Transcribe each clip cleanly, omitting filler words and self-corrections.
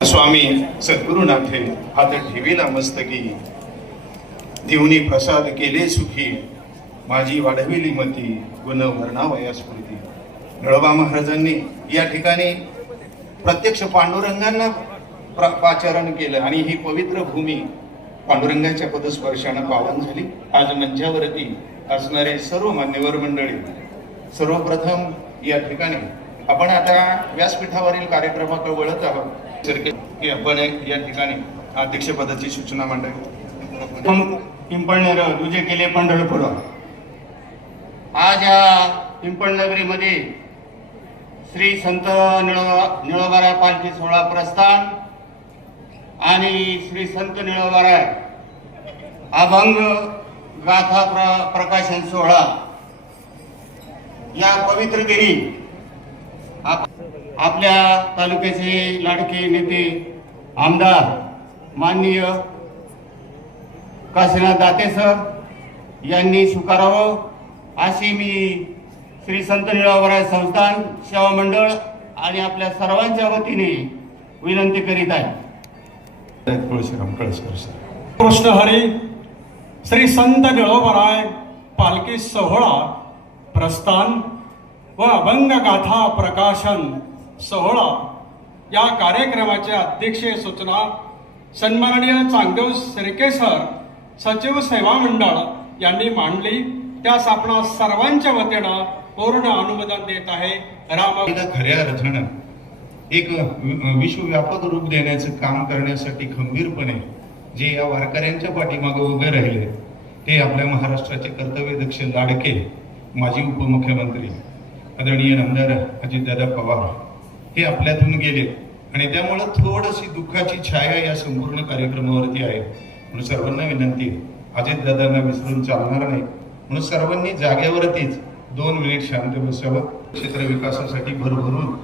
स्वामी सद्गुरुनाथे हात ठेविला मस्तकी, देऊनी प्रसाद केले सुखी, माझी वाढविली मती गुण वर्णावया स्मृती. नळोबा महाराजांनी या ठिकाणी प्रत्यक्ष पांडुरंगांना पाचारण केलं आणि ही पवित्र भूमी पांडुरंगाच्या पदस्पर्शाने पावन झाली. आज मंचावरती असणारे सर्व मान्यवर मंडळी, सर्वप्रथम या ठिकाणी आपण आता व्यासपीठावरील कार्यक्रमाकडे वळत आहोत. की आपण या ठिकाणी अध्यक्षपदाची सूचना मांडावी. पिंपळनेर तुझे केले पंढरपूर. आज या पिंपळनगरीमध्ये श्री संत निळोबाराय पालखी सोहळा प्रस्थान आणि श्री संत निळोबाराय अभंग गाथा प्रकाशन सोहळा या पवित्र गिरी आपल्या तालुक्याचे लाडके नेते आमदार माननीय काशीनाथ दाते सर यांनी स्वीकारावं अशी मी श्री संत निळोबाराय संस्थान सेवा मंडळ आणि आपल्या सर्वांच्या वतीने विनंती करीत आहे. कृष्ण हरी. श्री संत निळोबाराय पालखी सोहळा प्रस्थान व अभंग गाथा प्रकाशन सोहळा या कार्यक्रमाचे अध्यक्षीय सूचना सन्माननीय चांगदेव शिर्के सर सचिव सेवा मंडळ यांनी मांडली. त्यास आपणा सर्वांच्या वतीनं पूर्ण अनुमोदन देत आहे. खऱ्या अर्थानं एक विश्वव्यापक रूप देण्याचं काम करण्यासाठी खंबीरपणे जे या वारकऱ्यांच्या पाठीमागे उभे राहिले ते आपल्या महाराष्ट्राचे कर्तव्यदक्ष लाडके माजी उपमुख्यमंत्री आदरणीय आमदार अजितदादा पवार हे आपल्यातून गेले आणि त्यामुळे थोडीशी दुःखाची छाया या संपूर्ण कार्यक्रमावरती आहे. म्हणून सर्वांना विनंती आहे, अजितदादांना विसरून चालणार नाही. म्हणून सर्वांनी जागेवरतीच 2 मिनिट शांत बसावं. क्षेत्र विकासासाठी भरभरून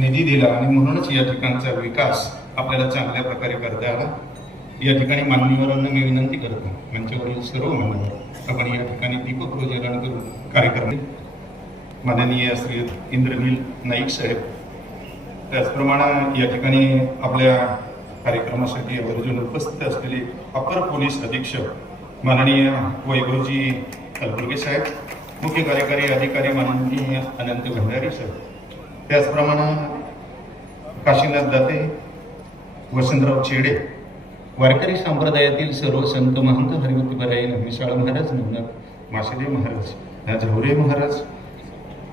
निधी दिला आणि म्हणूनच या ठिकाणचा विकास आपल्याला चांगल्या प्रकारे करता आला. या ठिकाणी मान्यवरांना मी विनंती करतो, मंचावरील सर्व मान्यवर आपण या ठिकाणी दीपक प्रज्वलन करून कार्यक्रम माननीय श्री इंद्रनील नाईक साहेब, त्याचप्रमाणे या ठिकाणी आपल्या कार्यक्रमासाठी आवर्जून उपस्थित असलेले अपर पोलीस अधीक्षक माननीय वैभवजी कलबुर्गे साहेब, मुख्य कार्यकारी अधिकारी माननीय अनंत भंडारी साहेब, त्याचप्रमाणे काशीनाथ दाते, वसंतराव चेडे, वारकरी संप्रदायातील सर्व संत महंत हरिमतीपरायण मिसाळ महाराज, नवनाथ माशेदे महाराज, झवरे महाराज,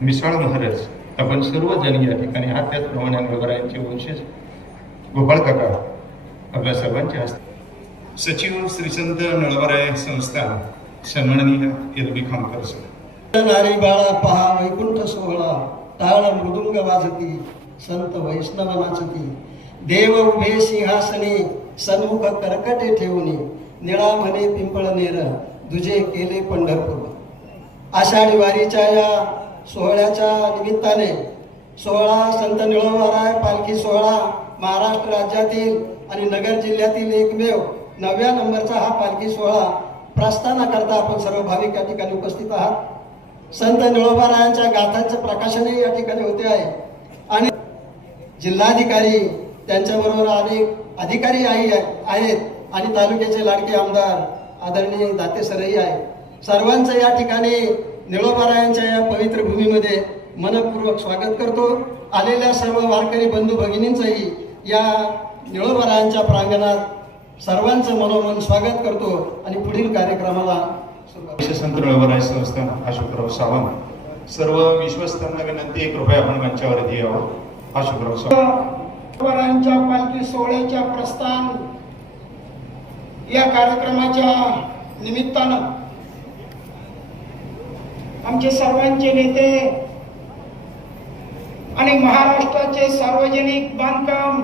मिसाळ महाराज, आपण सर्वजण या ठिकाणी आहात. त्याचप्रमाणे निळोबारायांचे वंशज गोपाळ काका आपल्या सर्वांच्या हस्ते सचिव श्री संत निळोबाराय संस्थान सन्माननीय एलबी खामकर सर. नारी बाळा पहा वैकुंठ सोहळा, टाळ मृदुंग वाजती, संत वैष्णव नाचती, देव उभे सिंहासनी, सन्मुख कर्कटे ठेवून, निळा म्हणे पिंपळनेर तुझे केले पंढरपूर. आषाढी वारीच्या या सोहळ्याच्या निमित्ताने सोहळा संत निळोबाराय पालखी सोहळा महाराष्ट्र राज्यातील आणि नगर जिल्ह्यातील एकमेव 9व्या नंबरचा हा पालखी सोहळा प्रस्थानाकरता आपण सर्व भाविक या ठिकाणी उपस्थित आहात. संत निळोबारायांच्या गाथांचे प्रकाशनही या ठिकाणी होते आहे आणि जिल्हाधिकारी त्यांच्याबरोबर अनेक अधिकारी आहेत आणि तालुक्याचे लाडके आमदार आदरणीय दाते सरही आहे. सर्वांचं या ठिकाणी निळोबारायांच्या या पवित्र भूमीमध्ये मनपूर्वक स्वागत करतो. आलेल्या सर्व वारकरी बंधू भगिनींचंही या निळोबारायांच्या प्रांगणात सर्वांचं मनोमन स्वागत करतो आणि पुढील कार्यक्रमाला संत निळोबाराय संस्थान अशोकराव सावंत, सर्व विश्वस्तांना विनंती, कृपया आपण मंचावरती यावं. अशोकराव सावंत. निळोबारायांच्या पालखी सोहळ्याच्या प्रस्थान या कार्यक्रमाच्या निमित्तानं आमचे सर्वांचे नेते आणि महाराष्ट्राचे सार्वजनिक बांधकाम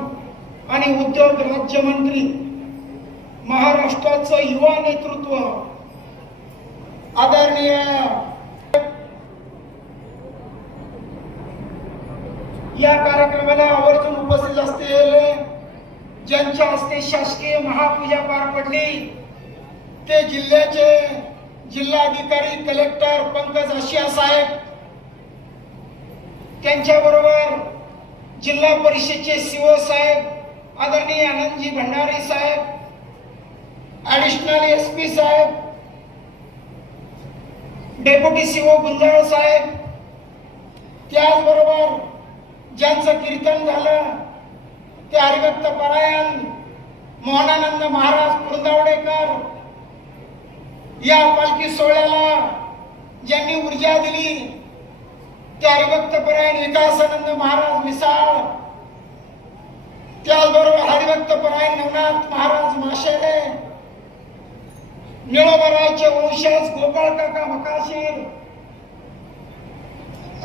आणि उद्योग राज्यमंत्री, महाराष्ट्राचं युवा नेतृत्व आदरणीय या कार्यक्रमाला आवर्जून उपस्थित असलेले, ज्यांच्या हस्ते शासकीय महापूजा पार पडली ते जिल्ह्याचे जिल्हाधिकारी कलेक्टर पंकज आशिया साहेब, त्यांच्याबरोबर जिल्हा परिषदेचे सीओ साहेब, आदरणीय आनंदजी भंडारी साहेब, ॲडिशनल SP साहेब, डेप्युटी CO गुंजाळ साहेब, त्याचबरोबर ज्यांचं कीर्तन झालं ते हरिभक्त परायण मोहनानंद महाराज कुरुंदावडेकर, या पालखी सोहळ्याला ज्यांनी ऊर्जा दिली ते हरिभक्त परायण विकासानंद महाराज मिसाळ, त्याचबरोबर हरिभक्त परायण नवनाथ महाराज माशेरे, निळोबरायचे वंशज गोपाळ काका मकाशीर,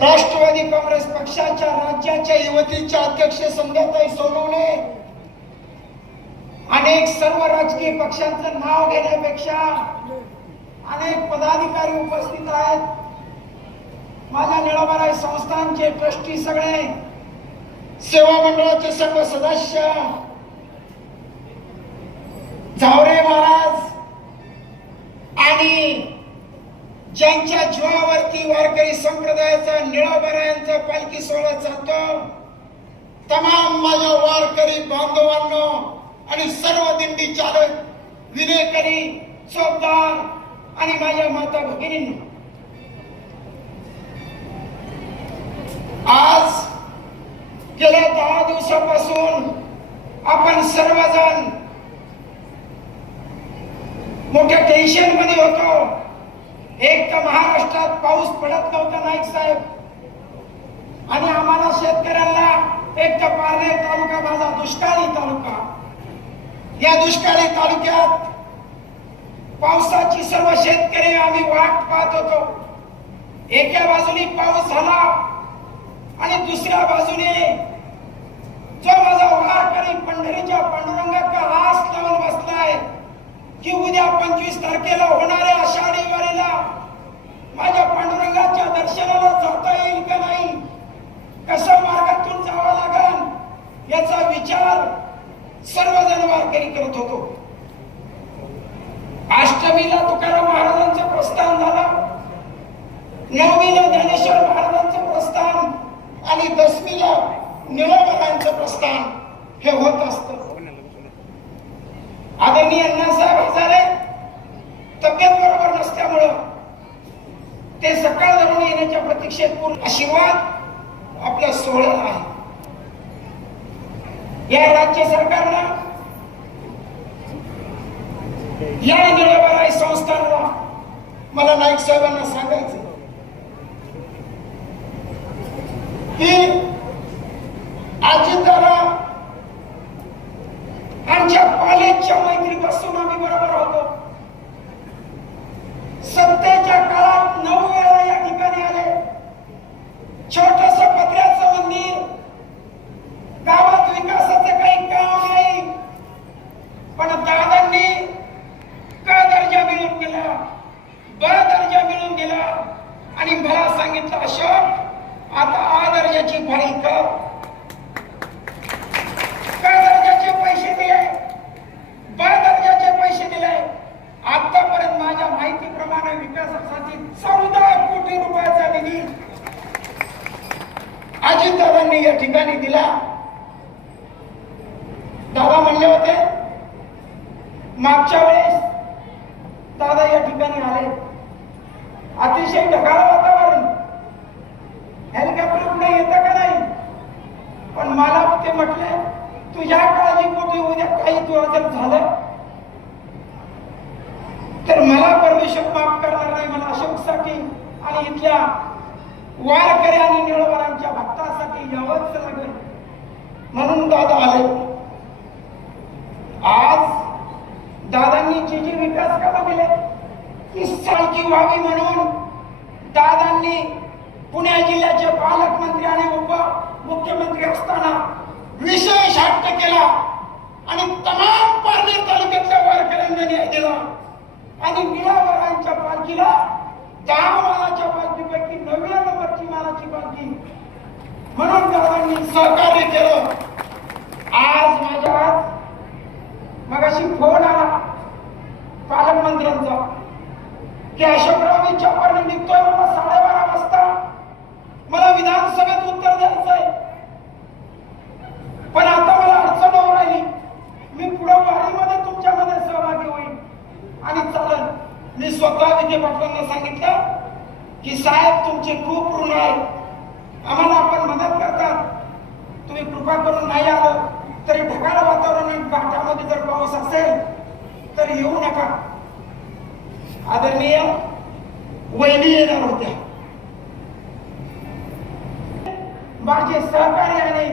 राष्ट्रवादी काँग्रेस पक्षाच्या राज्याच्या युवतीच्या अध्यक्ष संध्याताई सोनवणे, अनेक सर्व राजकीय पक्षांचं नाव घेण्यापेक्षा अनेक पदाधिकारी उपस्थित आहेत. माझ्या निळोबराय संस्थानचे ट्रस्टी सगळे, सेवा मंडळाचे सर्व सदस्य, झावरे महाराज आणि ज्यांच्या जीवावरती वारकरी संप्रदायाचा निळोबरायांचा पालखी सोहळा चालतो, तमाम माझ्या वारकरी बांधवांनो आणि सर्व दिंडी चालक, विनेकरी, चोपदार आणि माझ्या माता भगिनींनो, आज गेल्या 10 दिवसापासून आपण सर्वजण मोठ्या टेन्शन मध्ये होतो. एक तर महाराष्ट्रात पाऊस पडत नव्हता नाईक साहेब, आणि आम्हाला शेतकऱ्यांना एक तर पारनेर तालुका माझा दुष्काळी तालुका, या दुष्काळी तालुक्यात पावसाची सर्व शेतकरी आम्ही वाट पाहत होतो. एका बाजूने पाऊस झाला आणि दुसऱ्या बाजूने जो माझा वारकरी पंढरीच्या पांडुरंगाचा आस लावून बसलाय की उद्या 25 तारखेला होणाऱ्या आषाढी वारीला माझ्या पांडुरंगाच्या दर्शनाला जाता येईल का नाही, कसं मार्गातून जावं लागेल याचा विचार सर्वजण वारकरी करत होतो. अष्टमीला तुकाराम महाराजांचं प्रस्थान झालं, नवमीला ज्ञानेश्वर महाराजांचं प्रस्थान आणि दशमीला निळोबरायांचं प्रस्थान हे होत असत. आदरणीय अण्णासाहेब हजारे तब्येत बरोबर नसल्यामुळं ते सकाळ धरून येण्याच्या प्रतीक्षेत पूर्ण आशीर्वाद आपल्या सोहळ्याला आहे. या राज्य सरकारनं या निळोबराय संस्थानाला मला नाईक साहेबांना सांगायचं की अजितदादा आमच्या कॉलेजच्या मैत्रीपासून आम्ही बरोबर होतो. सत्तेच्या काळात 9 वेळा या ठिकाणी आले. छोटस पत्र्याचं मंदिर, गावात विकासाचं काही काम नाही, पण दादांनी क दर्जा मिळून गेला, ब दर्जा मिळून गेला आणि मला सांगितलं अशोक आता आ दर्जाची फाईल कर. क दर्जाचे पैसे दिले, ब दर्जाचे पैसे दिले. आतापर्यंत माझ्या माहितीप्रमाणे विकासासाठी 14 कोटी रुपयाचा निधी अजितदादांनी या ठिकाणी दिला. दादा म्हणले होते मागच्या वेळेस दादा या ठिकाणी आले, अतिशय ढगाळ वातावरण, हेलिकॉप्टर पुढे येतं का नाही, पण मला ते म्हटले तुझ्या काळजीपोटी उद्या काही तुला जर झालं तर मला परमेश्वर माफ करणार नाही. मला अशोकसाठी आणि इथल्या वारकरी आणि निळोबरांच्या भक्तासाठी यावंच लागेल म्हणून दादा आले. आज दादांनी जे जे विकास कामं दिले ती सारखी व्हावी म्हणून दादांनी पुणे जिल्ह्याचे पालकमंत्री आणि उपमुख्यमंत्री असताना विशेष हट्ट केला आणि तमाम पारनेर तालुक्यातल्या वारकऱ्यांना न्याय दिला आणि निळोबरायांच्या पालखीला 10 मानाच्या पालखीपैकी 9व्या नंबरची मानाची पालखी म्हणून दादांनी सहकार्य केलं. आज माझ्या मगाशी फोन आला पालकमंत्र्यांचा की अशोकराव मी चप्परने निघतोय, मला 12:30 वाजता मला विधानसभेत उत्तर द्यायचंय, पण आता मला अडचण होऊ राहिली. की साहेब तुमचे खूप ऋण आहे, आम्हाला आपण मदत करतात, तुम्ही कृपा करून नाही आलं तरी ढगाळ वातावरण आणि घाटामध्ये जर पाऊस असेल तर येऊ नका. आदरणीय वहिनी येणार होत्या, माझे सहकारी आणि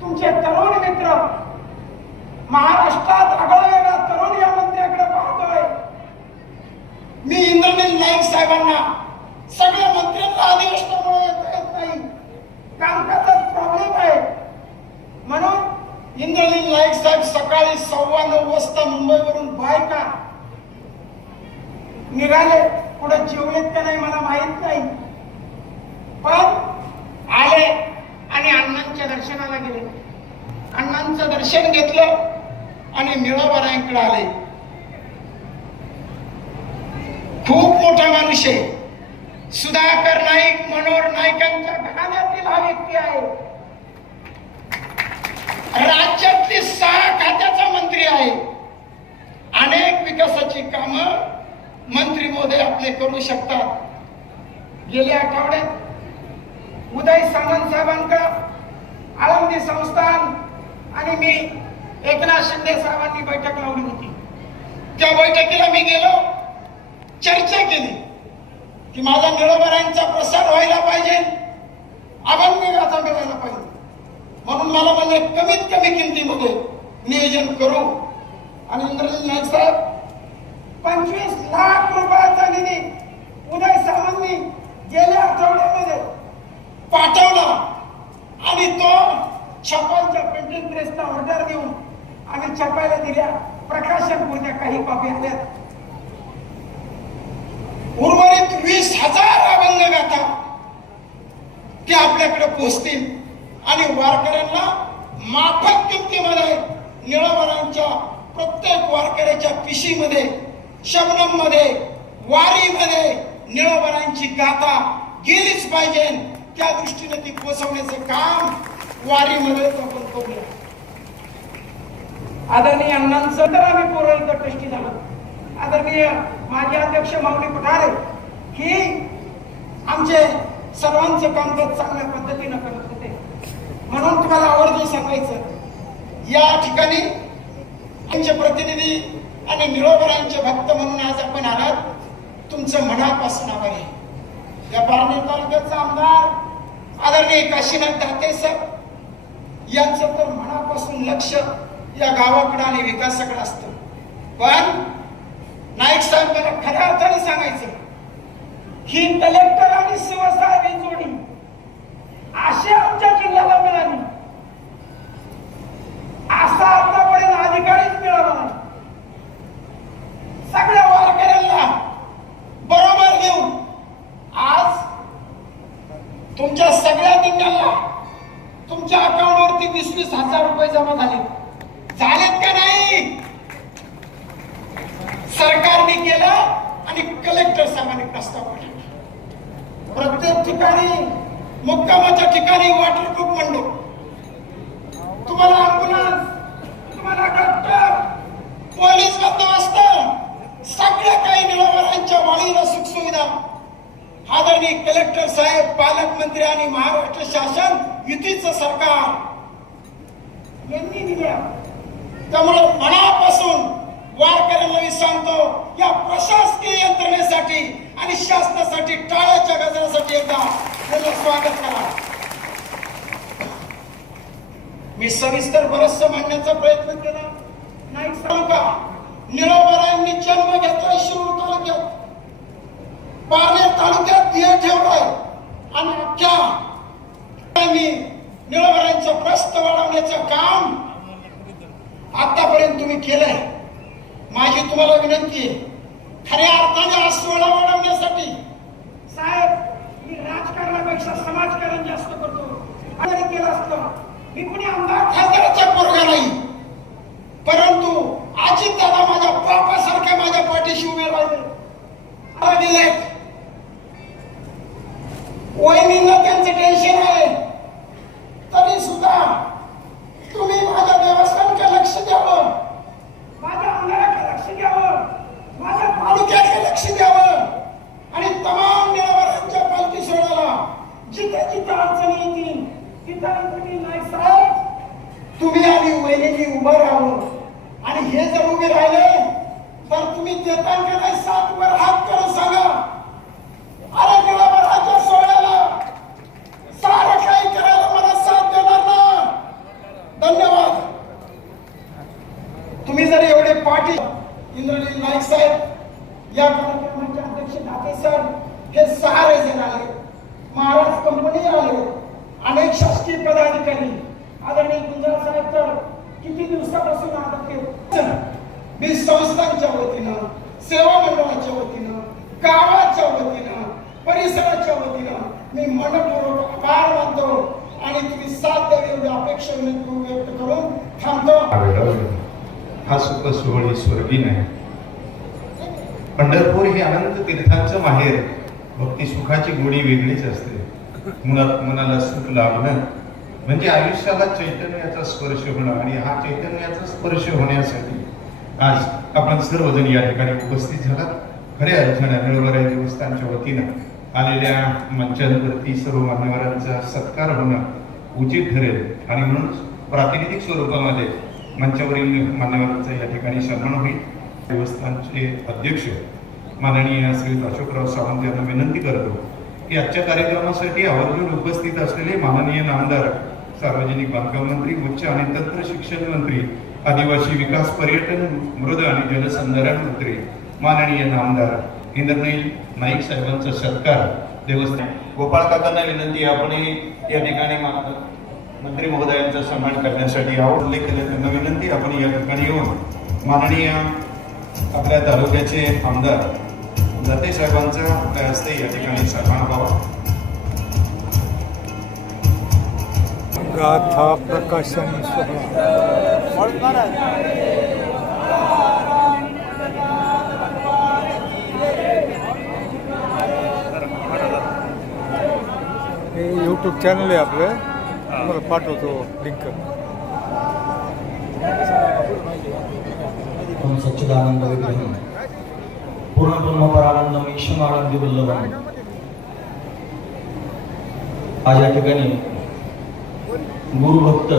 तुमचे तरुण मित्र, महाराष्ट्रात आगळा तरुण या मंत्र्याकडे पाहतोय. मी इंद्रनील नाईक साहेबांना, सगळ्या मंत्र्यांना अधिवेशनामुळे येत नाही, कामकाजात प्रॉब्लेम आहे, म्हणून इंद्रनील नाईक साहेब सकाळी 9:15 वाजता मुंबईवरून बायका निघाले. पुढे जेवलेत का नाही मला माहित नाही, पण आले आणि अण्णांच्या दर्शनाला गेले. अण्णांचं दर्शन घेतलं आणि निळोबारायांकडे आले. खूप मोठा माणूस आहे, सुधाकर नाईक, मनोहर नाईकांच्या घराण्यातील हा व्यक्ती आहे. राज्यातली 6 खात्याचा मंत्री आहे. अनेक विकासाची कामं मंत्री महोदय आपले करू शकतात. गेल्या आठवड्यात उदय सामंत साहेबांका, आळंदी संस्थान आणि मी एकनाथ शिंदे साहेबांनी बैठक लावली होती. त्या बैठकीला मी गेलो, चर्चा केली की माझा निळोबारायांचा प्रसार व्हायला पाहिजे, अभंगाचा मिळायला पाहिजे, म्हणून मला म्हणजे कमीत कमी किमतीमध्ये नियोजन करू. आणि इंद्रनील नाईक साहेब 25 लाख रुपयाचा निधी उदय सामंतनी गेल्या आठवड्यामध्ये पाठवला आणि तो छपाईच्या प्रिंटिंग प्रेसला ऑर्डर देऊन आम्ही छपायला दिल्या. प्रकाशन पुढच्या काही कॉपी आल्या. उर्वरित 20,000 अभंग गाथा ते आपल्याकडे पोहोचतील आणि वारकऱ्यांना माफक किमतीमध्ये निळोबारायांच्या प्रत्येक वारकऱ्याच्या पिशीमध्ये, शबनममध्ये, वारीमध्ये निळोबारायांची गाथा गेलीच पाहिजे. त्या दृष्टीने ती पोहोचवण्याचं काम वारीमध्ये आपण करूया. आदरणीय अण्णांचं तर आम्ही पोरं ट्रस्टी झालो. आदरणीय माजी अध्यक्ष माऊली पठारे ही आमचे सर्वांचं कामकाज चांगल्या पद्धतीनं करत होते, म्हणून तुम्हाला आवर्जून सांगायचं, या ठिकाणी आमचे प्रतिनिधी आणि निळोबारायांचे भक्त म्हणून आज आपण आलात, तुमचं मनापासून आभार आहे. या पारनेर तालुक्याचा आमदार आदरणीय काशीनाथ दाते सर यांचं तर मनापासून लक्ष या गावाकडे आणि विकासाकडे असतं. पण नाईक साहेब मला खऱ्या अर्थाने सांगायचं, ही कलेक्टर आणि शिवसाहेब ही जोडी अशी आमच्या जिल्ह्याला मिळाली असा आतापर्यंत अधिकारीच मिळाला नाही. सगळ्या वारकऱ्यांना बरोबर घेऊन आज तुमच्या सगळ्या दिंड्यांना तुमच्या अकाउंटवरती 20,000 रुपये जमा झालेत का नाही? सरकारने केलं आणि कलेक्टर साहेबांनी प्रस्ताव पाठवला. प्रत्येक ठिकाणी, मुक्कामाच्या ठिकाणी वॉटरप्रूफ मंडप, तुम्हाला अँब्युलन्स, तुम्हाला डॉक्टर, पोलीस बंदोबस्त, सगळ्या काही निळोबारायांच्या वाळीला सुखसुविधा आदरणीय कलेक्टर साहेब, पालकमंत्री आणि महाराष्ट्र शासन युतीचं सरकार यांनी दिल्या. त्यामुळे मनापासून वारकऱ्यांना मी सांगतो, या प्रशासकीय यंत्रणेसाठी आणि शासनासाठी टाळ्याच्या गजरासाठी एकदा त्यांना स्वागत करा. मी सविस्तर बरचसं मांडण्याचा प्रयत्न केला. नाईक तालुका, निळोबारायांनी जन्म घेतला शिरूर तालुक्यात, पारनेर तालुक्यात ध्येय ठेवलाय आणि अख्ख्या निळोबारायांचं प्रस्थ वाढवण्याचं काम आतापर्यंत तुम्ही केलंय. माझी तुम्हाला विनंती आहे, खऱ्या अर्थाने हा सोहळा वाढवण्यासाठी साहेब, मी राजकारणापेक्षा समाजकारण जास्त करतो. आणि केलं असतं मी कुणी आमदार खासदाराचा पोरगा नाही, परंतु अजित दादा माझ्या बापासारख्या माझ्या पाठीशी उभे राहिले. वहिनींना त्यांचं टेन्शन आहे, तरी सुद्धा तुम्ही माझ्या देवस्थानकडे लक्ष द्यावं, माझ्या अंगाराकडे लक्ष द्यावं, माझ्या तालुक्याकडे लक्ष द्यावं आणि तमाम निळोबारायांच्या बहिणींनी उभं राहावं. आणि हे जर उभे राहिले तर तुम्ही देता का नाही? 7 वर हात करून सांगा. अरे निळाभराच्या सोहळ्याला सारं काही करायला मला साथ देणार ना? धन्यवाद. तुम्ही जर एवढे पाटील, इंद्रनील नाईक साहेब, या कार्यक्रमाचे अध्यक्ष दाते सर, हे 6 जण आले, महाराज कंपनी आले, अनेक शासकीय पदाधिकारी, आदरणीय गुंजाळ साहेब तर किती दिवसापासून आदत. मी संस्थांच्या वतीनं, सेवा मंडळाच्या वतीनं, गावाच्या वतीनं, परिसराच्या वतीनं मी मनपूर्वक आभार मानतो आणि तुम्ही साथ द्यावी एवढी अपेक्षा व्यक्त करून थांबतो. हा सुख सोहळी स्वर्गी नाही. पंढरपूर हे अनंत तीर्थांचं माहेर. भक्ती सुखाची गोडी वेगळीच असते. मुळात मनाला सुख लाभणं म्हणजे आयुष्याला चैतन्याचा स्पर्श होणं. आणि हा चैतन्याचा स्पर्श होण्यासाठी आज आपण सर्वजण या ठिकाणी उपस्थित झालात. खऱ्या अर्थानं निळवराई देवस्थानच्या वतीनं आलेल्या मंचांवरती सर्व मान्यवरांचा सत्कार होणं उचित ठरेल. आणि म्हणून प्रातिनिधिक स्वरूपामध्ये मंचावरील मान्यवरांचा या ठिकाणी सन्मान होईल. देवस्थानचे अध्यक्ष माननीय श्री अशोकराव सावंत यांना विनंती करतो की आजच्या कार्यक्रमासाठी आवर्जून उपस्थित असलेले माननीय नामदार, सार्वजनिक बांधकाम मंत्री, उच्च आणि तंत्र शिक्षण मंत्री, आदिवासी विकास, पर्यटन, मृद आणि जलसंधारण मंत्री माननीय नामदार इंद्रनील नाईक साहेबांचा सत्कार देवस्थान. गोपाळ काकांना विनंती, आपण या ठिकाणी मंत्री महोदयांचा सन्मान करण्यासाठी उल्लेख केला. त्यांना विनंती, आपण या ठिकाणी येऊन माननीय आपल्या तालुक्याचे आमदार दाते साहेबांचा आपल्या हस्ते या ठिकाणी सन्मान व्हावा. गाथा प्रकाशन सोहळा हे यूट्यूब चॅनल आहे आपलं, तुम्हाला पाठवतो लिंक. सच्चिदानंद विग्रहम पूर्ण ब्रह्म परानंदम ईशम आनंदी वल्लभम. आज या ठिकाणी गुरुभक्त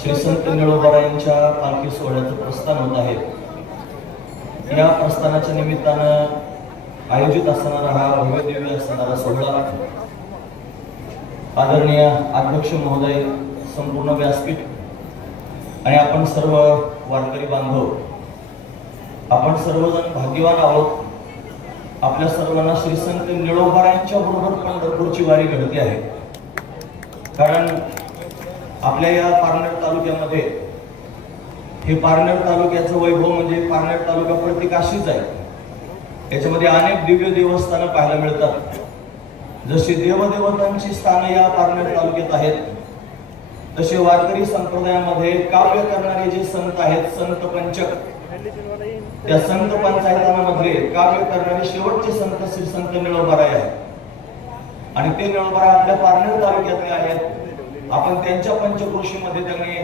श्री संत निळोबारा यांच्या पालखी सोहळ्याचं प्रस्थान होत आहे. या प्रस्थानाच्या निमित्तानं आयोजित असणारा हा भव्य दिव्य असणारा सोहळा आदरणीय अध्यक्ष महोदय, संपूर्ण व्यासपीठ आणि आपण सर्व वारकरी बांधव, आपण सर्वजण भाग्यवान आहोत. आपल्या सर्वांना श्री संत निळोबारा यांच्या बरोबर पंढरपूरची वारी घडते आहे. कारण आपल्या या पारनेर तालुक्यामध्ये, हे पारनेर तालुक्याचं वैभव म्हणजे पारनेर तालुका प्रति काशीच आहे. याच्यामध्ये अनेक दिव्य देवस्थानं पाहायला मिळतात. जशी देवदेवतांची स्थानं या पारनेर तालुक्यात आहेत, तसे वारकरी संप्रदायामध्ये काव्य करणारे जे संत आहेत, संत पंचक, त्या संत पंचायतांमध्ये काव्य करणारे शेवटचे संत श्री संत निळोबारा आहेत. आणि ते निळोबारा आपल्या पारनेर तालुक्यातले आहेत. आपण त्यांच्या पंचक्रोशीमध्ये त्यांनी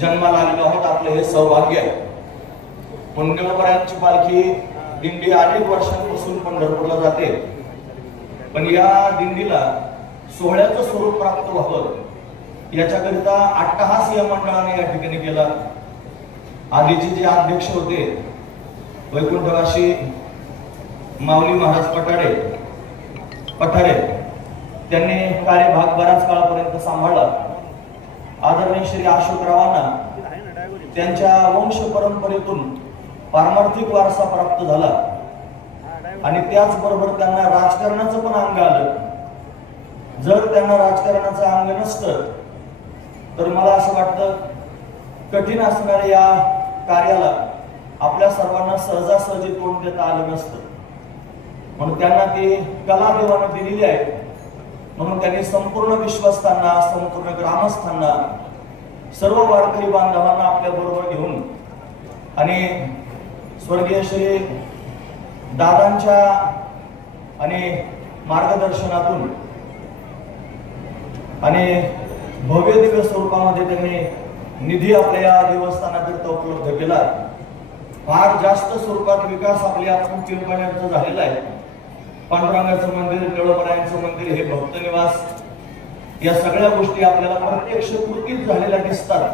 जन्माला आलेलो आहोत. आपलं हे सौभाग्य आहे. पण निळोबारांची पालखी दिंडी अनेक वर्षांपासून पंढरपूरला जाते. पण या दिंडीला सोहळ्याचं स्वरूप प्राप्त व्हावं याच्याकरिता अट्टहास या मंडळाने या ठिकाणी केला. आधीचे जे अध्यक्ष होते वैकुंठवासी माऊली महाराज पठारे, त्यांनी कार्यभाग बऱ्याच काळापर्यंत सांभाळला. आदरणीय श्री अशोकरावांना त्यांच्या वंश परंपरेतून पारमार्थिक वारसा प्राप्त झाला आणि त्याचबरोबर त्यांना राजकारणाचं पण अंग आलं. जर त्यांना राजकारणाचं अंग नसतं तर मला असं वाटतं कठीण असणाऱ्या या कार्याला आपल्या सर्वांना सहजासहजी तोंड देता आलं नसतं. म्हणून त्यांना ती कला देवानं दिलेली आहे. म्हणून त्यांनी संपूर्ण विश्वस्तांना, संपूर्ण ग्रामस्थांना, सर्व वारकरी बांधवांना आपल्या बरोबर घेऊन आणि स्वर्गीय श्री दादांच्या आणि मार्गदर्शनातून आणि भव्य दिव्य स्वरूपामध्ये त्यांनी निधी आपल्या या देवस्थानाकरिता उपलब्ध केला. फार जास्त स्वरूपात विकास आपल्या पिंपळनेरचा झालेला आहे. पांडुरंगाचं मंदिर, निळोबारायांचं मंदिर, हे भक्त निवास, या सगळ्या गोष्टी आपल्याला प्रत्यक्ष कृतीत झालेल्या दिसतात.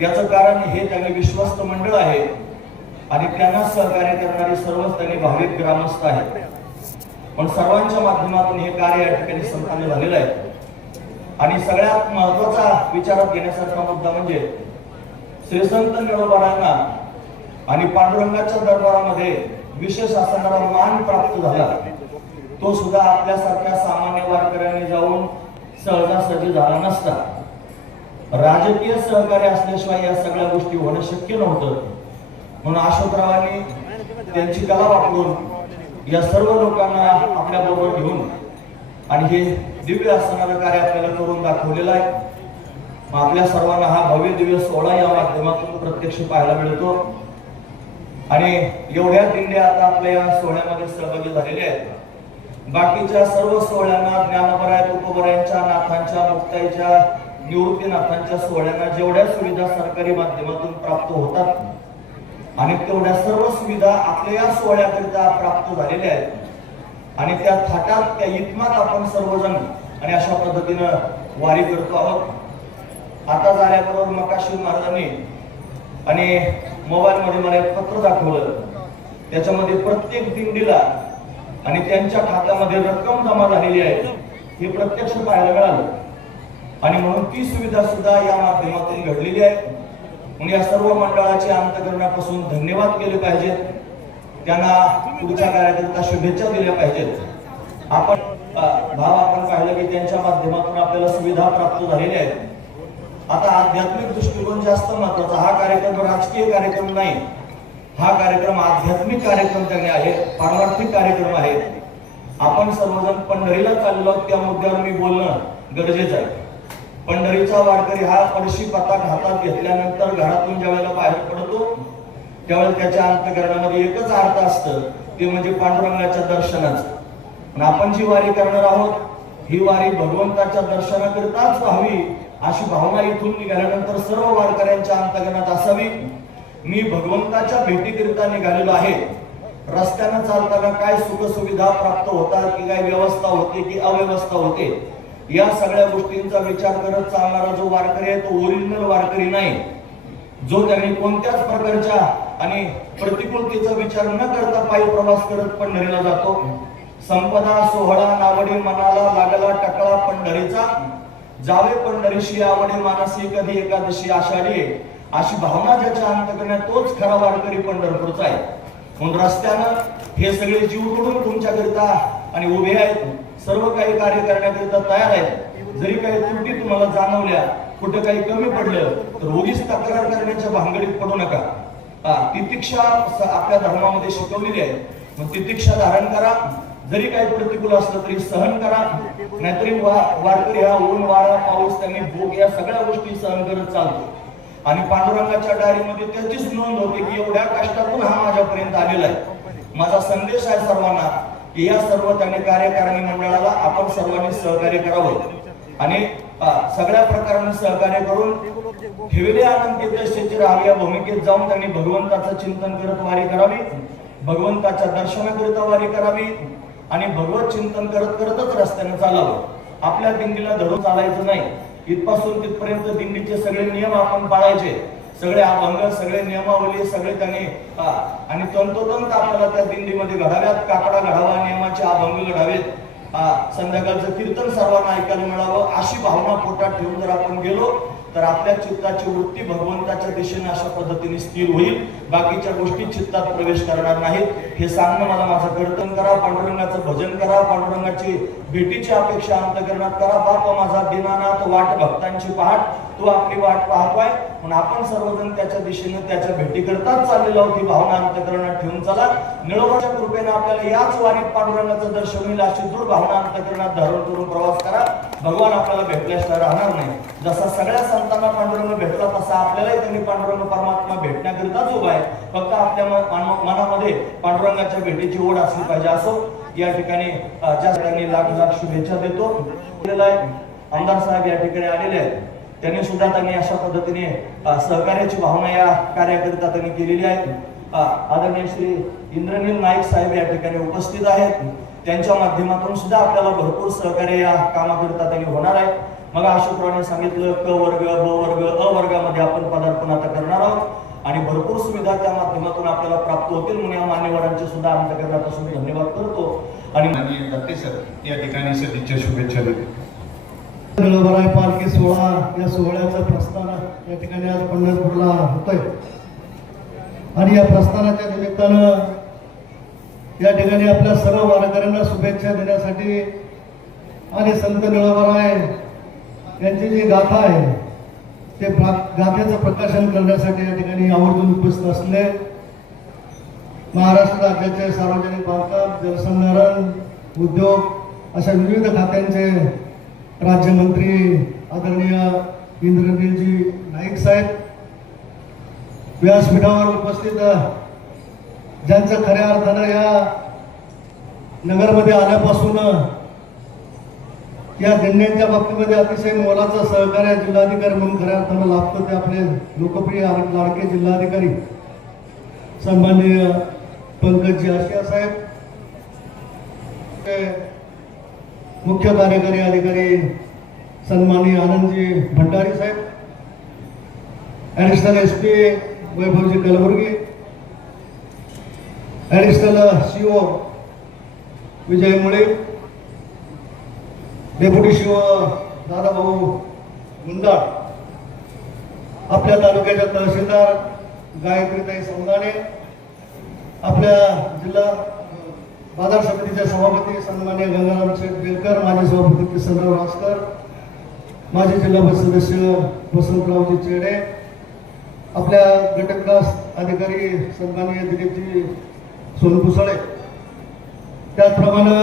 याचं कारण हे त्यांनी विश्वस्त मंडळ आहे आणि त्यांना सहकार्य करणारे सर्वच त्यांनी भाविक ग्रामस्थ आहेत. पण सर्वांच्या माध्यमातून हे कार्य या ठिकाणी संपन्न झालेलं आहे. आणि सगळ्यात महत्वाचा विचारात घेण्यासारखा मुद्दा म्हणजे श्री संत निळोबारायांना आणि पांडुरंगाच्या दरबारामध्ये विशेष असणारा मान प्राप्त झाला. तो सुद्धा आपल्यासारख्या सामान्य वारकऱ्यांनी जाऊन सहजासहजी झाला नसता. राजकीय सहकार्य असल्याशिवाय या सगळ्या गोष्टी होणं शक्य नव्हतं. म्हणून अशोकरावांनी त्यांची कला वापरून या सर्व लोकांना आपल्या बरोबर घेऊन आणि हे दिव्य असणारं कार्य आपल्याला करून दाखवलेलं आहे. आपल्या सर्वांना हा भव्य दिव्य सोहळा या माध्यमातून प्रत्यक्ष पाहायला मिळतो. आणि एवढ्या दिंड्या आता आपल्या या सोहळ्यामध्ये सहभागी झालेल्या आहेत. बाकीच्या सर्व सोहळ्यांना ज्ञानोबराय तुकोबरायांच्या नाथांच्या मुक्ताईच्या निवृत्तीनाथांच्या सोहळ्यांना जेवढ्या सुविधा सरकारी माध्यमातून प्राप्त होतात आणि तेवढ्या सर्व सुविधा आपल्या या सोहळ्याकरिता प्राप्त झालेल्या आहेत. आणि त्या थाटात त्या इतमात आपण सर्वजण आणि अशा पद्धतीनं वारी करतो आहोत. आता झाल्याबरोबर मकाशीर महाराजांनी आणि मोबाईल मध्ये मला एक पत्र दाखवलं. त्याच्यामध्ये प्रत्येक दिंडीला आणि त्यांच्या खात्यामध्ये रक्कम जमा झालेली आहे हे प्रत्यक्ष पाहायला मिळालं. आणि म्हणून ती सुविधा सुद्धा या माध्यमातून घडलेली आहे. म्हणून या सर्व मंडळाचे अंतकरणापासून धन्यवाद केले पाहिजेत. त्यांना पुढच्या कार्याकरिता शुभेच्छा दिल्या पाहिजेत. आपण आपण पाहिलं की त्यांच्या माध्यमातून आपल्याला सुविधा प्राप्त झालेल्या आहेत. आता आध्यात्मिक दृष्टिकोन जास्त महत्वाचा. हा कार्यक्रम राजकीय कार्यक्रम नाही. हा कार्यक्रम आध्यात्मिक कार्यक्रम त्यांनी आहे, पारमार्थिक कार्यक्रम आहे. आपण सर्वजण पंढरीला चाललो त्या मुद्द्यावर मी बोलणं गरजेचं आहे. पंढरीचा वारकरी हा पडशी पताक हातात घेतल्यानंतर घरातून ज्यावेळेला बाहेर पडतो त्यावेळेला त्याच्या अंतःकरणामध्ये एकच अर्थ असतं, ते म्हणजे पांडुरंगाच्या दर्शनाचं. आणि आपण जी वारी करणार आहोत ही वारी भगवंताच्या दर्शनाकरिताच व्हावी अशी भावना इथून निघाल्यानंतर सर्व वारकऱ्यांच्या अंतःकरणात असावी. मी भगवंताच्या भेटीकरिता निघालेलो आहे. रस्त्यानं चालताना काय सुख सुविधा प्राप्त होतात की काय व्यवस्था होते की अव्यवस्था होते या सगळ्या गोष्टींचा विचार करत चालणारा जो वारकरी आहे तो ओरिजिनल वारकरी नाही. जो त्यांनी कोणत्याच प्रकारच्या आणि प्रतिकूलतेचा विचार न करता पायी प्रवास करत पंढरीला जातो. संपदा सोहळा नावडी मनाला लागला टकळा पंढरीचा, जावे पंढरीशी आवडे मानसी कधी एकादशी आषाढी, अशी भावना ज्याच्या अंतकरणात तोच खरा वारकरी पंढरपूरचा आहे. म्हणून रस्त्यानं हे सगळे जीव तोडून तुमच्याकरिता आणि उभे आहेत, सर्व काही कार्य करण्याकरिता तयार आहेत. जरी काही त्रुटी तुम्हाला जाणवल्या, कुठं काही कमी पडलं तर उगीच तक्रार करण्याच्या भानगडीत पडू नका. तितिक्षा आपल्या धर्मामध्ये शिकवलेली आहे. मग तितिक्षा धारण करा. जरी काही प्रतिकूल असलं तरी सहन करा. नाहीतरी वारकरी हा ऊन वारा पाऊस त्यांनी भोग या सगळ्या गोष्टी सहन करत चालतो. आणि पांडुरंगाच्या डायरीमध्ये त्याचीच नोंद होते की एवढ्या कष्टातून हा माझ्यापर्यंत आलेला आहे. माझा संदेश आहे सर्वांना की या सर्व त्यांनी कार्यकारिणी मंडळाला आपण सर्वांनी सहकार्य करावं आणि सगळ्या प्रकाराने सहकार्य करून ठेवले आनंद तीर्थेची राहावी या भूमिकेत जाऊन त्यांनी भगवंताचं चिंतन करत वारी करावी, भगवंताच्या दर्शनाकरिता वारी करावी आणि भगवत चिंतन करत करतच रस्त्याने चालावं. आपल्या दिंडीला धरून चालायचं नाही. इथपासून तिथपर्यंत दिंडीचे सगळे नियम आपण पाळायचे. सगळे अभंग सगळे नियमावली सगळे त्यांनी आणि तंतोतंत आपल्याला त्या दिंडीमध्ये घडाव्यात. काकडा घडावा, नियमाचे अभंग घडावेत, संध्याकाळचं कीर्तन सर्वांना ऐकायला मिळावं अशी भावना पोटात ठेवून जर आपण गेलो तर आपल्या चित्ताची वृत्ती भगवंताच्या दिशेने अशा पद्धतीने स्थिर होईल. बाकीच्या गोष्टी चित्तात प्रवेश करणार नाहीत. हे सांगणं मला माझं कीर्तन करा, पांडुरंगाचं भजन करा, पांडुरंगाची भेटीची अपेक्षा अंतःकरणात करा. बाप माझा दीनानाथ वाट भक्तांची पहाट, तो आपली वाट पाहतोय म्हणून आपण सर्वजण त्याच्या दिशेने त्याच्या भेटी करताच चाललेलो आहोत. ही भावना अंतःकरणात ठेवून चला. निळोबाच्या कृपेने आपल्याला याच वारीत पांडुरंगाचं दर्शन होईल अशी दृढ भावना अंतःकरणात धारण करून प्रवास करा. भगवान आपल्याला भेटल्याशिवाय राहणार नाही. जसा सगळ्या संतांना पांडुरंग भेटला तसा आपल्यालाही त्यांनी पांडुरंग परमात्मा भेटण्याकरिताच उभा आहे. फक्त आपल्या मनामध्ये पांडुरंगाच्या भेटीची ओढ असली पाहिजे. असो या ठिकाणी ज्या ठिकाणी लाख लाख शुभेच्छा देतो. आमदार साहेब या ठिकाणी आलेले आहेत. त्यांनी सुद्धा त्यांनी अशा पद्धतीने सहकार्याची भावना या कार्याकरिता त्यांनी केलेली आहे. आदरणीय श्री इंद्रनील नाईक साहेब या ठिकाणी उपस्थित आहेत. त्यांच्या माध्यमातून सुद्धा आपल्याला भरपूर सहकार्य या कामाकरिता त्यांनी होणार आहे. मग अशोकरावने सांगितलं क वर्ग, ब वर्ग, अ वर्गामध्ये आपण पदार्पण आता करणार आहोत आणि भरपूर सुविधा त्या माध्यमातून आपल्याला प्राप्त होतील म्हणून या मान्यवरांचे सुद्धा अंतकरणापासून मी धन्यवाद करतो. आणि दत्ते सर या ठिकाणी सदिच्छा शुभेच्छा देतो. निळोबाराय पालखी सोहळा या सोहळ्याचं प्रस्थान या ठिकाणी आज पंढरपूरला होतोय आणि या प्रस्थानाच्या निमित्तानं या ठिकाणी आपल्या सर्व वारकऱ्यांना शुभेच्छा देण्यासाठी आणि संत निळोबाराय यांची जी गाथा आहे ते गाथेचं प्रकाशन करण्यासाठी या ठिकाणी आवर्जून उपस्थित असले महाराष्ट्र राज्याचे सार्वजनिक बांधकाम, जलसंधारण, उद्योग अशा विविध खात्यांचे राज्यमंत्री आदरणीय इंद्रनीलजी नाईक साहेब, व्यासपीठावर उपस्थित ज्यांचं खऱ्या अर्थानं या नगरमध्ये आल्यापासून या दिंड्यांच्या बाबतीमध्ये अतिशय मोलाचं सहकार्य जिल्हाधिकारी म्हणून खऱ्या अर्थानं लाभतं ते आपले लोकप्रिय लाडके जिल्हाधिकारी सन्माननीय पंकजी आशिया साहेब, मुख्य कार्यकारी अधिकारी सन्माननीय आनंदजी भंडारी साहेब, ॲडिशनल SP वैभवजी कलबुर्गी, ॲडिशनल CO विजय मुळे, डेप्युटी CO दादाभाऊ गुंडाळ, आपल्या तालुक्याच्या तहसीलदार गायत्रीताई सौंदाणे, आपल्या जिल्हा बाजार समितीचे सभापती सन्माननीय गंगाराम शेठ बेलकर, माजी सभापती किसनराव रासकर, माजी जिल्हा परिषद सदस्य वसंतरावजी चेडे, आपल्या गटविकास अधिकारी सन्माननीय दिलीपजी सोनकुसळे, त्याचप्रमाणे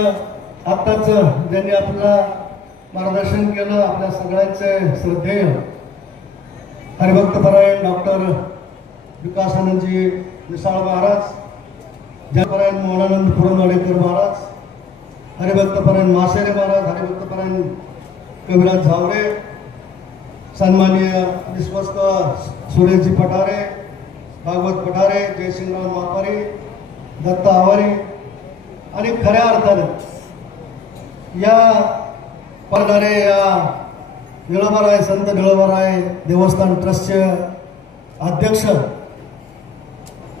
आत्ताच ज्यांनी आपल्याला मार्गदर्शन केलं आपल्या सगळ्यांचे श्रद्धेय हरिभक्तपरायण डॉक्टर विकासानंदजी मिसाळ महाराज, जयपरायण मोहनानंद पुरणवाडेकर महाराज, हरिभक्तपरायण मासेरे महाराज, हरिभक्तपरायण कविराज झावरे, सन्माननीय विश्वस्त सुरेशजी पठारे, भागवत पठारे, जयसिंगराव मापारी, दत्ता आवारी आणि खऱ्या अर्थानं या पडणारे या निळोबाराय संत निळोबाराय देवस्थान ट्रस्टचे अध्यक्ष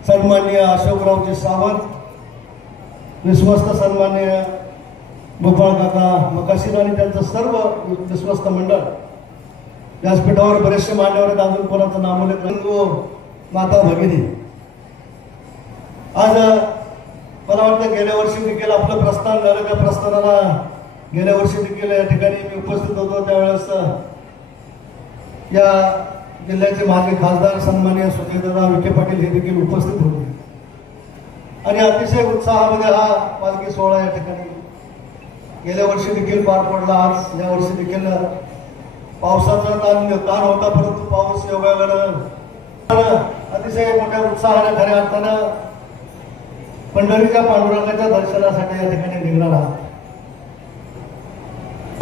सन्माननीय अशोकरावजी सावंत, विश्वस्त सन्माननीय गोपाळ काका मकाशीर आणि त्यांचं सर्व विश्वस्त मंडळ, व्यासपीठावर बरेचसे मान्यवर आहेत, अजून कोणाचं नामोल्लेख रंगो माता भगिनी. आज मला वाटतं गेल्या वर्षी देखील आपलं प्रस्थान झालं, त्या प्रस्थानाला गेल्या वर्षी देखील या ठिकाणी मी उपस्थित होतो. त्यावेळेस या जिल्ह्याचे माजी खासदार सन्माननीय सुजयदादा विखे पाटील हे देखील उपस्थित होते आणि अतिशय उत्साहामध्ये हा पालखी सोहळा या ठिकाणी गेल्या वर्षी देखील पार पडला. आज या वर्षी देखील पावसाचा ताण होता, परंतु पाऊस योगायोगानं अतिशय मोठ्या उत्साहाने खऱ्या अर्थानं पंढरीच्या पांडुरंगाच्या दर्शनासाठी या ठिकाणी निघणार आहात.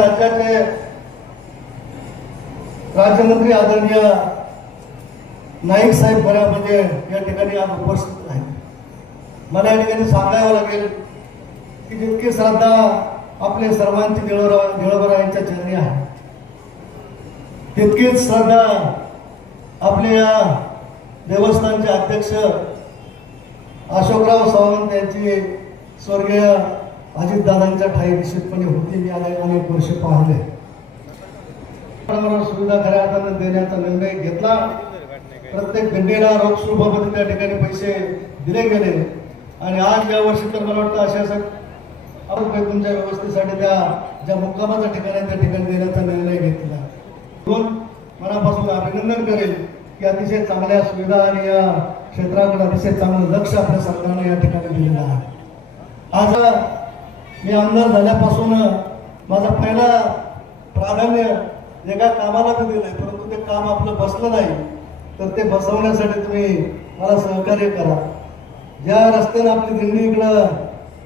राज्याचे राज्यमंत्री आदरणीय नाईक साहेब खऱ्या म्हणजे या ठिकाणी आज उपस्थित आहेत. मला या ठिकाणी सांगावं लागेल की जितकी श्रद्धा आपले सर्वांची निळोबारायांच्या चरणी आहे, तितकीच श्रद्धा आपले या देवस्थानचे अध्यक्ष अशोकराव सावंत यांची स्वर्गीय अजितदादांच्या ठाई निश्चितपणे होती. मी अनेक वर्ष पाहिले. सुविधा खऱ्या अर्थानं देण्याचा निर्णय घेतला. प्रत्येक दिंडीला रोख स्वरूपामध्ये त्या ठिकाणी पैसे दिले गेले आणि आज या वर्षी तर मला वाटतं अशा तुमच्या व्यवस्थेसाठी त्या ज्या मुक्कामाच्या ठिकाणी त्या ठिकाणी देण्याचा निर्णय घेतला. म्हणून मनापासून अभिनंदन करेल की अतिशय चांगल्या सुविधा आणि या क्षेत्राकडे अतिशय चांगलं लक्ष आपल्या सरकारने या ठिकाणी दिलेलं आहे. आज मी आमदार झाल्यापासून माझं पहिला प्राधान्य एका कामाला मी दिलंय, परंतु ते काम आपलं बसलं नाही तर ते बसवण्यासाठी तुम्ही मला सहकार्य करा. ज्या रस्त्याने आपली दिंडी इकडं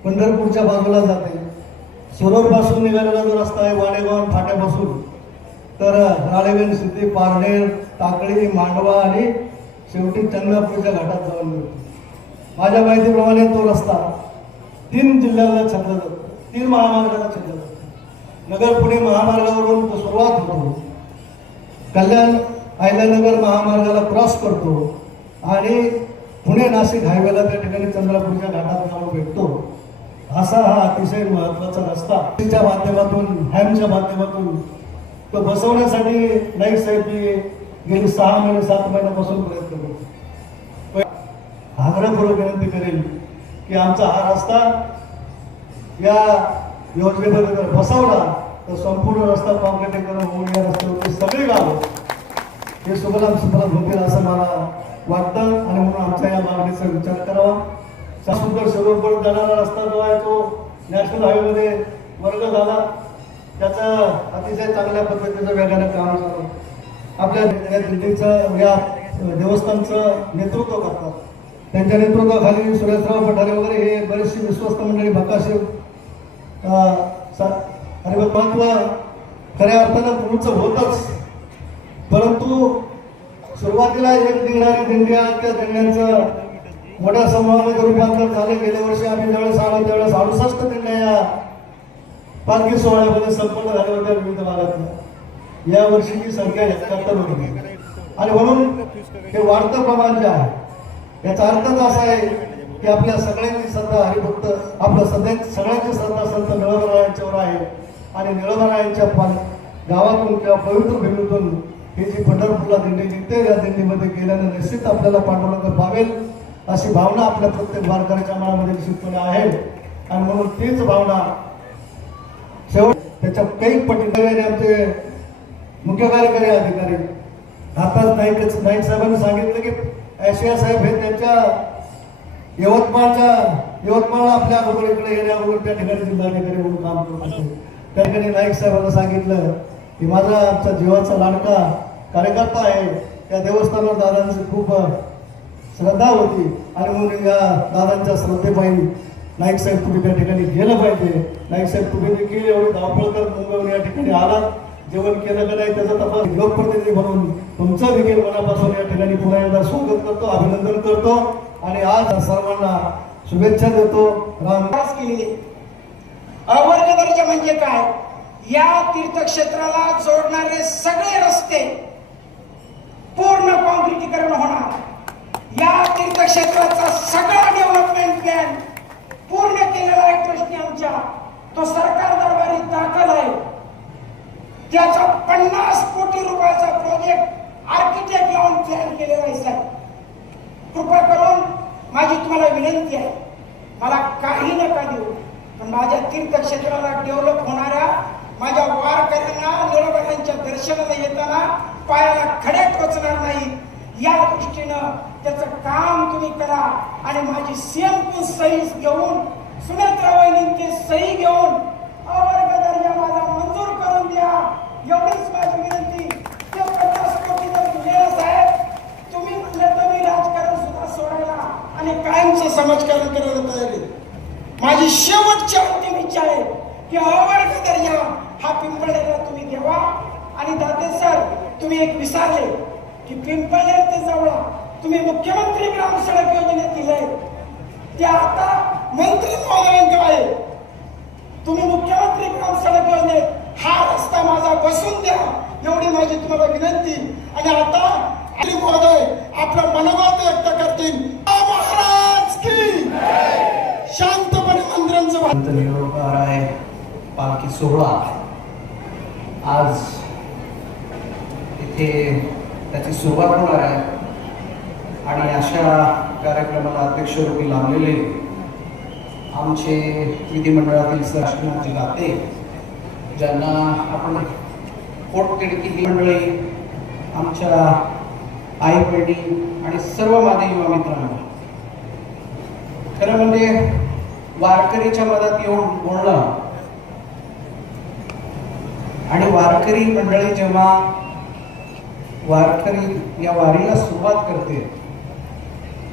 पंढरपूरच्या बाजूला जाते, शिरोरपासून निघालेला जो रस्ता आहे वाडेगाव फाट्यापासून तर राळेगण सिद्धी, पारनेर, टाकळी, मांडवा आणि शेवटी चंद्रपूरच्या घाटात जाऊन मिळतो. माझ्या माहितीप्रमाणे तो रस्ता 3 जिल्ह्याला छेदला जातो, 3 महामार्गाला छेदला जातो. नगर पुणे महामार्गावरून तो सुरुवात होतो, कल्याण अहिल्यानगर महामार्गाला क्रॉस करतो आणि पुणे नाशिक हायवेला त्या ठिकाणी चंद्रपूरच्या घाटात जाऊन भेटतो. असा हा अतिशय महत्वाचा रस्ता च्या माध्यमातून, हॅमच्या माध्यमातून तो बसवण्यासाठी नाईक साहेब गेली 6 महिने 7 महिन्यापासून प्रयत्न करतो. आग्रहपूर्वक विनंती करेल की आमचा हा रस्ता या योजनेमध्ये जर बसवला तर संपूर्ण रस्ता काँक्रिटीकरण होऊन या रस्त्यावरती सगळी गावं हे सुगलाम सुफलाम होतील असं मला वाटतं आणि म्हणून आमच्या या मागणीचा विचार करावा. सुंदर सरोवर जाणारा रस्ता जो आहे तो नॅशनल हायवेमध्ये वर्ग झाला, त्याचं अतिशय चांगल्या पद्धतीचं वेगानं काम झालं. आपल्या दिल्लीचं या देवस्थानचं नेतृत्व करतात, त्यांच्या नेतृत्वाखाली सुरेशराव पठारे वगैरे हे बरेचशी विश्वस्त मंडळी भकाशी आणि महत्व खऱ्या अर्थानं पुढचं होतच, परंतु सुरुवातीला एक निघणारी दिंड्या त्या दिंड्यांचं मोठ्या समूहामध्ये रूपांतर झाले. गेल्या वर्षी आम्ही ज्यावेळेस आलो त्यावेळेस 68 दिंड्या या पालखी सोहळ्यामध्ये संपन्न झाल्या होत्या विविध भागातल्या. या वर्षीची संख्या 71 होती आणि म्हणून हे वाढतं प्रमाण जे आहे याचा अर्थच असा आहे की आपल्या सगळ्यांची श्रद्धा हरिभक्त आपल्या सगळ्यांची श्रद्धा संत निळोबारायांच्यावर आहे आणि निळोबारायांच्या गावातून किंवा पवित्र भूमीतून ही जी पंढरपूरला दिंडी निघते या दिंडीमध्ये गेल्यानं निश्चित आपल्याला पांडुरंग पावेल अशी भावना आपल्या प्रत्येक वारकऱ्याच्या मनामध्ये निश्चितपणे आहे. आणि म्हणून तीच भावना शेवट त्याच्या काही पटीने आमचे मुख्य कार्यकारी अधिकारी आताच नाईक साहेबांनी सांगितलं की ऐशिया साहेब हे त्यांच्या यवतमाळला आपल्या अगोदर इकडे येण्याबरोबर त्या ठिकाणी जिल्हाधिकारी म्हणून काम करत होते. त्या ठिकाणी नाईक साहेबांना सांगितलं की माझा आमच्या जीवाचा लाडका कार्यकर्ता आहे, त्या देवस्थानावर दादांची खूप श्रद्धा होती आणि म्हणून या दादांच्या श्रद्धेपायी नाईक साहेब तुम्ही त्या ठिकाणी गेलं पाहिजे. नाईक साहेब तुम्ही देखील एवढी धावपळ कर मुंबईवर या ठिकाणी आलात, जेवण केलं का नाही त्याचा तपास लोकप्रतिनिधी म्हणून तुमचं देखील मनापासून या ठिकाणी पुन्हा एकदा स्वागत करतो, अभिनंदन करतो आणि आज सर्वांना शुभेच्छा देतो. रामदास केलेले अवर्ग दर्जा म्हणजे काय, या तीर्थक्षेत्राला जोडणारे सगळे रस्ते पूर्ण काँक्रिटीकरण होणार. या तीर्थक्षेत्राचा सगळा डेव्हलपमेंट प्लॅन पूर्ण केलेला आहे ट्रस्टने आमच्या, तो सरकार दरबारी दाखल आहे. त्याचा 50 कोटी रुपयाचा प्रोजेक्ट आर्किटेक्ट लावून प्लॅन केलेला आहे. साहेब कृपा करून माझी तुम्हाला विनंती आहे, मला काही नका देऊ पण माझ्या तीर्थक्षेत्राला डेव्हलप होणाऱ्या माझ्या वारकऱ्यांना निळोबारायांच्या दर्शनाला येताना पायाला खडे टोचणार नाही या दृष्टीनं त्याचं काम तुम्ही करा. आणि माझी सीएम सही घेऊन सुनेत्रा वहिनींची सही घेऊन अवर्ग दर्जा माझा मंजूर करून द्या, एवढीच माझी विनंती. ते 50 कोटी जर साहेब तुम्ही म्हणलं तर मी राजकारण सुद्धा सोडायला आणि कायमचं समाजकारण करायला तयार आहे. माझी शेवटची अंतिम इच्छा आहे की अवर्ग दर्जा हा पिंपळनेरला तुम्ही देवा. आणि दाते सर तुम्ही एक विसरले की पिंपळनेर ते जवळ तुम्ही मुख्यमंत्री ग्राम सडक योजनेत दिलंय, ते आता मंत्री महोदयांचे आहे. तुम्ही मुख्यमंत्री ग्राम सडक योजनेत हा रस्ता माझा बसून द्या, एवढी माझी तुम्हाला विनंती. आणि आता महोदय आपलं मनोगत व्यक्त करतील. महाराज की शांतपणे मंत्र्यांचं निळोबाराय पालखी सोहळा आज इथे त्याची सुरुवात होणार आहे आणि अशा कार्यक्रमाला अध्यक्षरूपी लाभलेले आमचे विधिमंडळातील शासनाचे दाते, ज्यांना आपण पोटतिडकी ही मंडळी, आमच्या आई बहिणी आणि सर्व माझे युवा मित्रांना, खरं म्हणजे वारकरीच्या मदत येऊन बोलणं आणि वारकरी मंडळी जेव्हा वारकरी या वारीला सुरुवात करते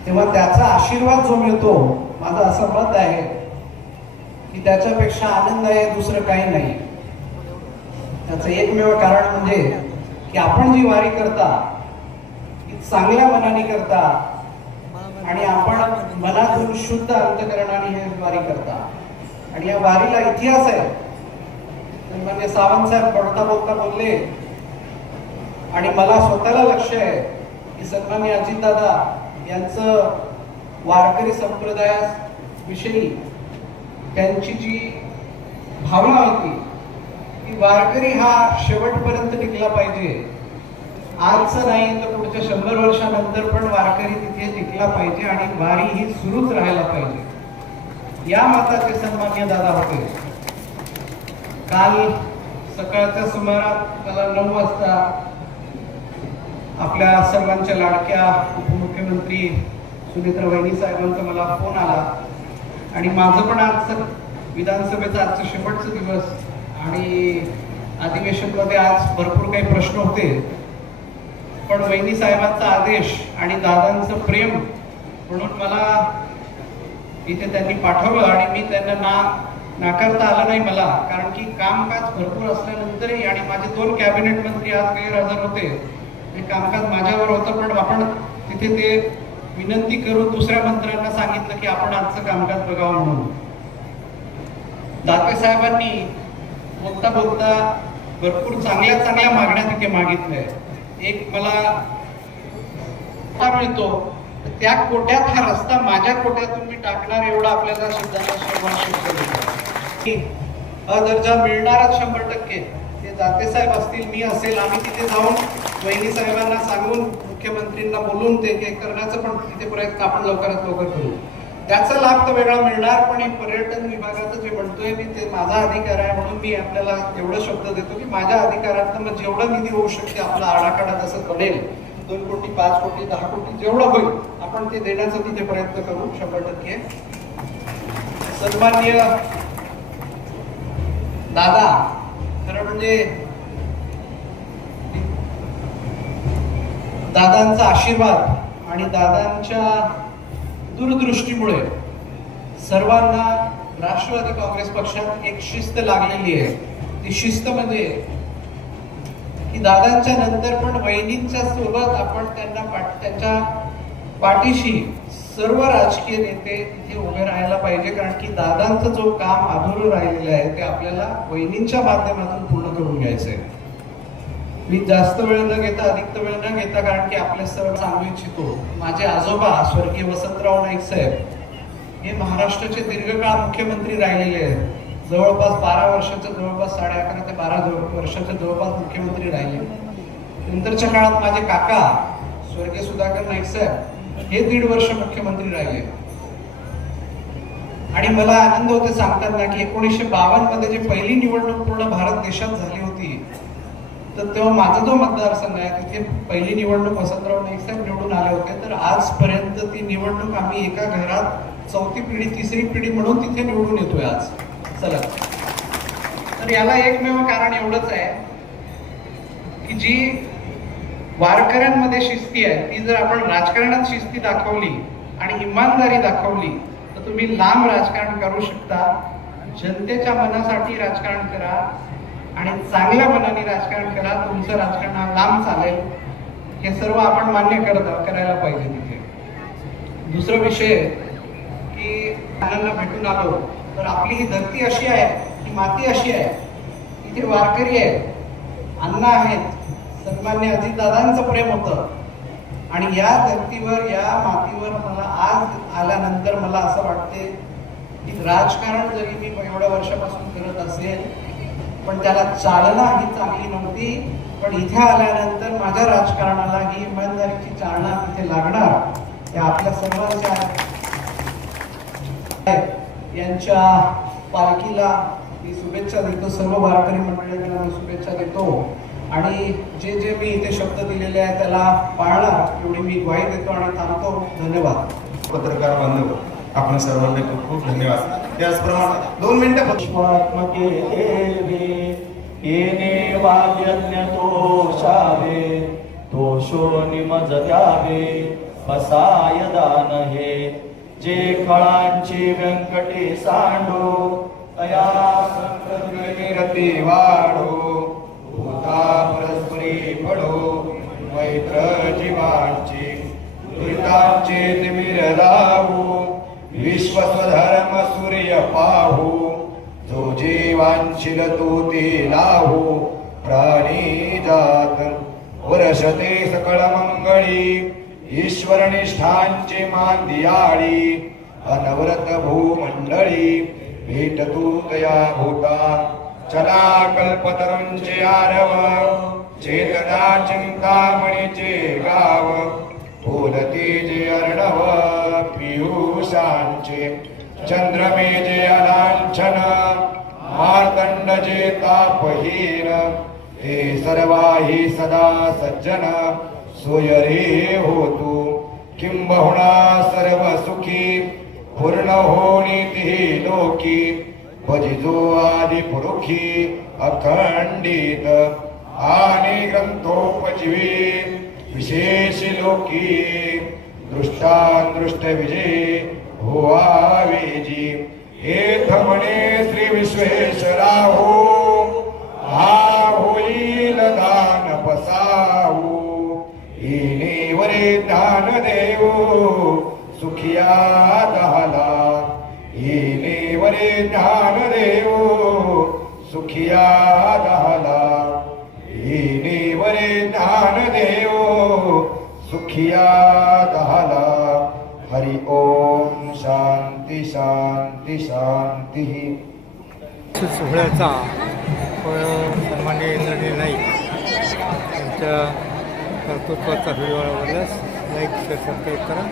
तेव्हा त्याचा आशीर्वाद जो मिळतो, माझं असं मत आहे की त्याच्यापेक्षा आनंद आहे दुसरं काही नाही. त्याचं एकमेव कारण म्हणजे की आपण जी वारी करता ती चांगल्या मनाने करता आणि आपण मनातून शुद्ध अंतकरणाने ही वारी करता. आणि या वारीला इतिहास आहे. सन्मान्य सावंत साहेब बोलता बोलता बोलले आणि मला स्वतःला लक्ष आहे की सन्मान्य अजितदादा यांचं वारकरी संप्रदायाविषयी त्यांची जी भावना होती की वारकरी हा शेवटपर्यंत टिकला पाहिजे, आजचं नाही तर पुढच्या 100 वर्षानंतर पण वारकरी तिथे टिकला पाहिजे आणि वारी ही सुरूच राहायला पाहिजे, या मताचे सन्मान्य दादा होते. काल सकाळच्या सुमारात त्याला 9 वाजता आपल्या सर्वांच्या लाडक्या उपमुख्यमंत्री सुनेत्रा वहिनी साहेबांचा मला फोन आला आणि माझं पण आजचं विधानसभेचा आजचं शेवटचा दिवस आणि अधिवेशनमध्ये आज भरपूर काही प्रश्न होते, पण वहिनी साहेबांचा आदेश आणि दादांचं प्रेम म्हणून मला इथे त्यांनी पाठवलं आणि मी त्यांना नाकारता आलं नाही मला, कारण की कामकाज भरपूर असल्यानंतरही आणि माझे 2 कॅबिनेट मंत्री आज गैरहजर होते, हे कामकाज माझ्यावर होतं, पण आपण तिथे ते विनंती करून दुसऱ्या मंत्र्यांना सांगितलं की आपण आजचं कामकाज बघावं म्हणून. दाते साहेबांनी बोलता बोलता भरपूर चांगल्या मागण्या तिथे मागितल्या. एक मला मिळतो त्या कोट्यात हा रस्ता माझ्या कोट्यातून मी टाकणार एवढा आपल्याला शब्दांना दर्जा मिळणारच 100%. ते दाते साहेब असतील, मी असेल, आम्ही तिथे जाऊन वहिनी साहेबांना सांगून मुख्यमंत्रींना बोलून ते करण्याचं पण तिथे प्रयत्न आपण लवकरात लवकर करू. त्याचा लाभ तर वेगळा मिळणार, पण हे पर्यटन विभागाचं जे म्हणतोय मी ते माझा अधिकार आहे म्हणून मी आपल्याला एवढं शब्द देतो की माझ्या अधिकारात मग जेवढं निधी होऊ शकते आपला आराखडा तसं बनेल, 2 कोटी 5 कोटी 10 कोटी जेवढं होईल आपण ते देण्याचा तिथे प्रयत्न करू 100%. सन्माननीय दादा, खरं म्हणजे दादांचा आशीर्वाद आणि दादांच्या दूरदृष्टीमुळे सर्वांना राष्ट्रवादी काँग्रेस पक्षात एक शिस्त लागलेली आहे. ती शिस्त म्हणजे की दादांच्या नंतर पण वहिनींच्या सोबत आपण त्यांच्या पाठीशी सर्व राजकीय नेते तिथे उभे राहायला पाहिजे, कारण की दादांचं जो काम अधुरं राहिलेलं आहे ते आपल्याला वहिनींच्या माध्यमातून पूर्ण करून घ्यायचंय. मी जास्त वेळ न घेता, अधिक वेळ न घेता, कारण की आपल्या सर्व सांगू इच्छितो, माझे आजोबा स्वर्गीय वसंतराव नाईक साहेब हे महाराष्ट्राचे दीर्घकाळ मुख्यमंत्री राहिलेले आहेत. जवळपास 12 वर्षाच्या, जवळपास 11.5 ते 12 वर्षाच्या जवळपास मुख्यमंत्री राहिले. नंतरच्या काळात माझे काका स्वर्गीय सुधाकर नाईक साहेब हे 1.5 वर्ष मुख्यमंत्री राहिले. आणि मला आनंद होते सांगताना की 1952 मध्ये जी पहिली निवडणूक पूर्ण भारत देशात झाली होती, तर तेव्हा माझा जो मतदारसंघ आहे तिथे पहिली निवडणूक वसंतराव नाईक साहेब निवडून आले होते. तर आजपर्यंत ती निवडणूक आम्ही एका घरात 4थी पिढी 3री पिढी म्हणून तिथे निवडून येतोय आज. चला, तर याला एकमेव कारण एवढंच आहे की जी वारकऱ्यांमध्ये शिस्ती आहे ती जर आपण राजकारणात शिस्ती दाखवली आणि इमानदारी दाखवली तर तुम्ही लांब राजकारण करू शकता. जनतेच्या मनासाठी राजकारण करा आणि चांगल्या मनाने राजकारण करा, तुमचं राजकारण हा लांब चालेल. हे सर्व आपण मान्य करायला पाहिजे तिथे. दुसरा विषय की अण्णांना भेटून आलो तर आपली ही धरती अशी आहे, ही माती अशी आहे, इथे वारकरी आहे, अण्णा आहेत, सन्मान्य अजितदादांचं प्रेम होतं. आणि या धर्तीवर, या मातीवर मला आज आल्यानंतर मला असं वाटते की राजकारण जरी मी एवढ्या वर्षापासून करत असेल पण त्याला चालना ही चांगली नव्हती, पण इथे आल्यानंतर माझ्या राजकारणाला ही इमानदारीची चालना तिथे लागणार. त्या आपल्या सर्वांच्या यांच्या पालखीला मी शुभेच्छा देतो, सर्व वारकरी मंडळींना मी शुभेच्छा देतो आणि जे जे मी इथे शब्द दिलेले आहे त्याला पाळणार एवढी मी ग्वाही देतो आणि थांबतो. धन्यवाद. पत्रकार बांधव, आपण सर्वांना खूप खूप धन्यवाद. त्याचप्रमाणे 2 मिनिटं पुष्पात्मके देवी येणे वाग्यज्ञ तोषावे तोषो निमज द्यावे बसाय दान हे जे फळांची व्यंकटे सांडो तया संकटी वाढो भूता परस्परी पडो मैत्र जीवांची दुरितांचे तिमिर लावू विश्वस्वधर्म सूर्य पाहू जो जीवा दानशील तू ते लाहो प्राणी जात वर्षते सकळ मंगळी ईश्वर निष्ठांचे मांदियाळी अनवरत भूमंडळी भेट तू तया भूता चला कल्पतरूंचे आरव चेतना चिंतामणीचे गाव फुलते जे अर्णव पियुषांचे चंद्रमेजे अलांछन मार्तंड जे तापहीन हे सर्वाही सदा सज्जन सोय रे होतू किंबहुना सर्व सुखी पूर्ण होणी ती लोकी भजिजो आदि पुरुखी अखंडित आणि ग्रंथोपजीवी विशेष लोकी दृष्टांदृष्ट विजय होवावेजी हेथ म्हणे श्री विश्वेश्वरा हो हा होईल दान बसावू येणे वरे दान देव सुखिया दहाला येणे वरे दान देव सुखिया दहाला येणे वरे दान देव सुखिया दहाला हरि ओम शांती शांती शांती. सोहळ्याचा सन्माननीय इंद्रनील नाईक यांच्या कर्तृत्वाचा व्हिडिओ आवडल्यास लाईक शेअर सबस्क्राईब करा.